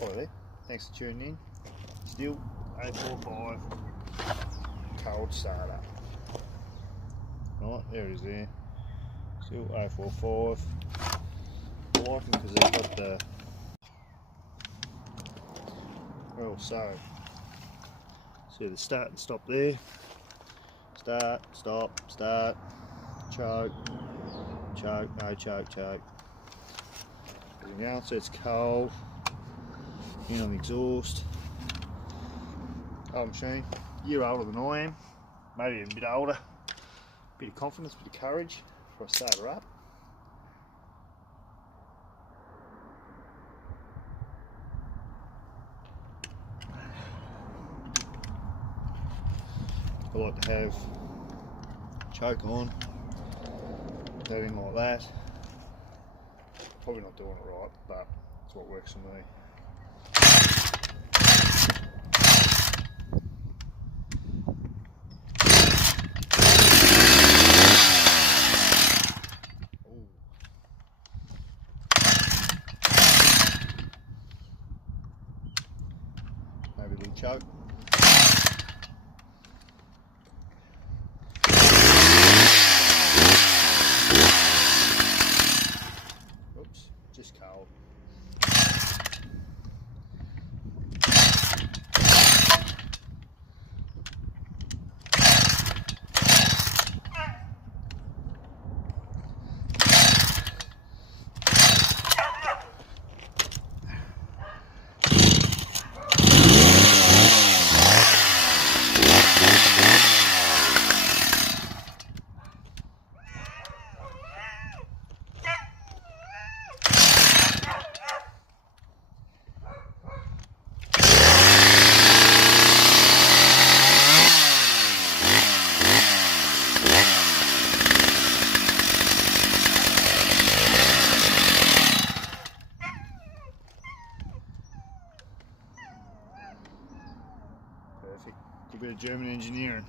Hello there, thanks for tuning in. Still 845 cold starter. Right, there it is there. Still 845. I like them because they've got the, well, so see the start and stop there. Start, stop, start, choke, choke, no choke, choke. Everything else, it's cold. In on the exhaust. Old machine, a year older than I am, maybe a bit older. Bit of confidence, bit of courage before I start her up. I like to have choke on, everything like that. Probably not doing it right, but it's what works for me. Maybe a little choke. Oops, just cold. Perfect. Good bit of German engineering.